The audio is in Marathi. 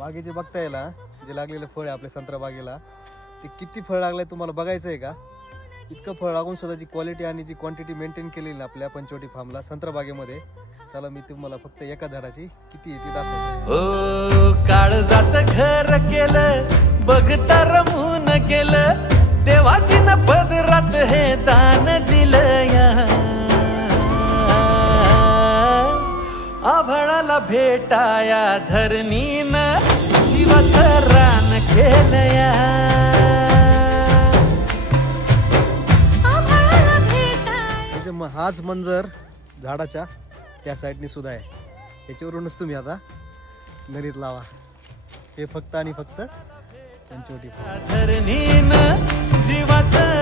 मागे जे बघता येईल जे लागलेलं फळ आहे आपल्या संत्रा बागेला, ते किती फळ लागलंय तुम्हाला बघायचं आहे का? इतकं फळ लागून सुद्धा जी क्वालिटी आणि जी क्वांटिटी मेंटेन केलेली ना आपल्या पंचवटी फार्मला संत्रा बागेमध्ये, चला मी तुम्हाला फक्त एका झाडाची किती आहे ती दाखवतो. हो काळ जात घर केलं बघता रमून गेलं, देवाची न पदरात हे दान दिलं या. आभाळाला भेटाया धरणीनं जीवाचं रान केलं या. हाच मंजर झाडाच्या त्या साईडनी सुद्धा आहे. याच्यावरूनच तुम्ही आता नदीत लावा. हे फक्त आणि फक्त पंचवटी धरणीनं जीवाचं